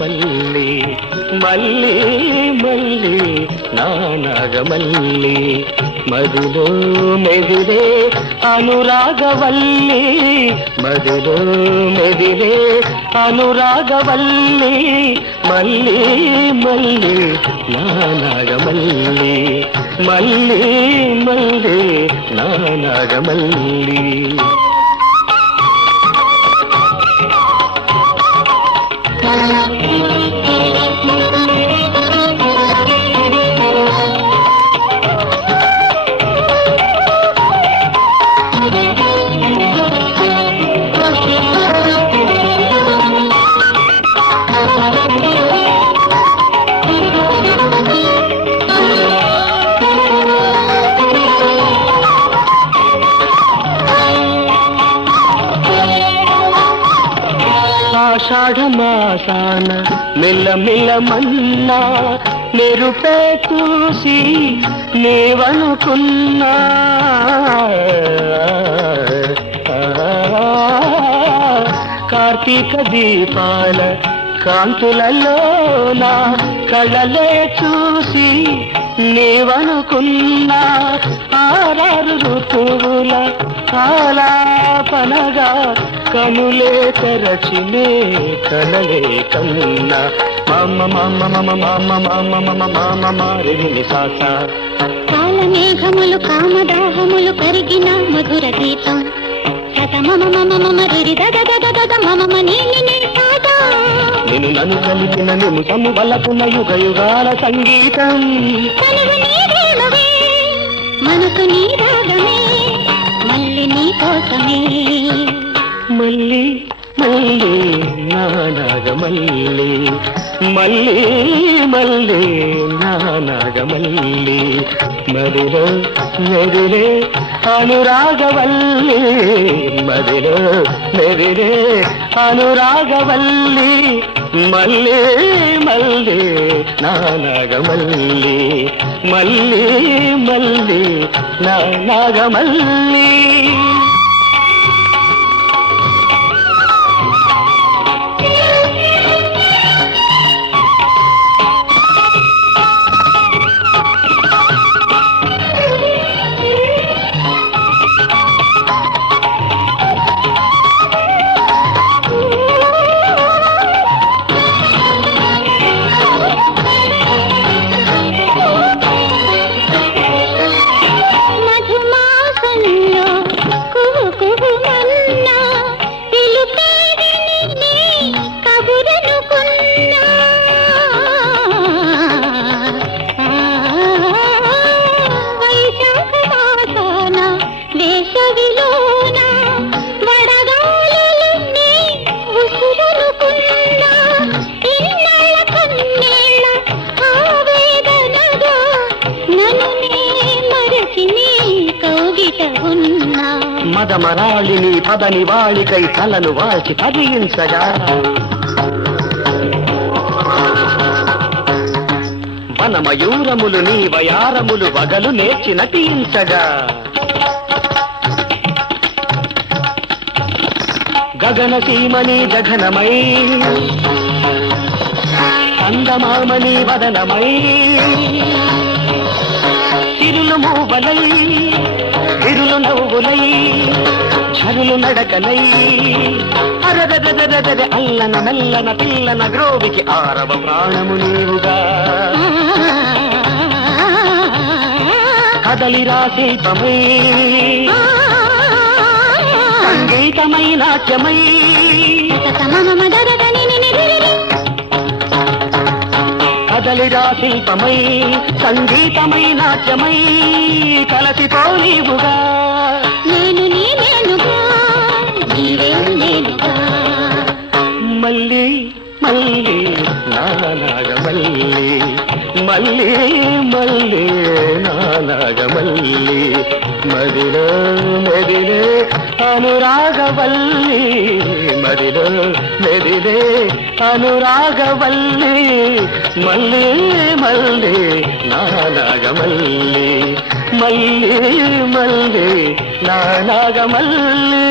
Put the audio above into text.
నాగమల్లి మల్లి మల్లి నా నాగమల్లి మదిలో మెదిలే అనురాగవల్లి మదిలో మెదిలే అనురాగవల్లి మల్లి మల్లి నా నాగమల్లి మల్లి మల్లి నా నాగమల్లి ఆషాఢమాసాన మెల్లమెల్లమన్నా మెరుపే చూసి నీవనుకున్నా కార్తీక దీపాల కాంతులలోన కళలే చూసి నీవనుకున్నా ఆరారు ఋతువుల ఆలాపనగా కనులే తెరచినే కలలే కన్నా మమ మమ మమ మమ మమ మమ మమ మారిని సాస కాలమేఘములు కామదాహములు కరిగిన మధుర గీతం సత మమ మమ మమ రురి దద దద దద మమ మని పాట నిన్ను నన్ను కలిపిన నిముసము వలపున యుగ యుగాల సంగీతం మనసు నీ రాగమే మళ్ళీ నీ కోసమే మల్లి మల్లి నా నాగమల్లి మల్లి మల్లి నా నాగమల్లి మదిలో మెదిలే అనురాగవల్లి మదిలో మెదిలే అనురాగవల్లి మల్లి మల్లి నా నాగమల్లి మల్లి మల్లి నా నాగమల్లి మదమరాళిని పదని వాళికై తలను వాల్చి తదించగా వనమయూరములు నీ వయారములు వగలు నేర్చి నటించగా గగన సీమని జఘనమై అందమామని వదనమై తిరులు మూవలై తిరులు నవ్వులై ఝరులు నడకలై అరదరదరదర అల్లన మెల్లన పిల్లన గ్రోవికి ఆరవ ప్రాణము నీవుగా కదలిరా శిల్పమై సంగీతమై నాట్యమై కదలిరా శిల్పమై సంగీతమై నాట్యమై కలసిపో నీవుగా నేను నేనుగా నీవే నేనుగా మల్లి మల్లి నా నాగమల్లి మల్లి మల్లి నా నాగమల్లి మదిలో మెదిలే అనురాగవల్లి మదిలో మెదిలే అనురాగవల్లి మల్లి మల్లి నా నాగమల్లి మల్లి మల్లి నా నాగమల్లి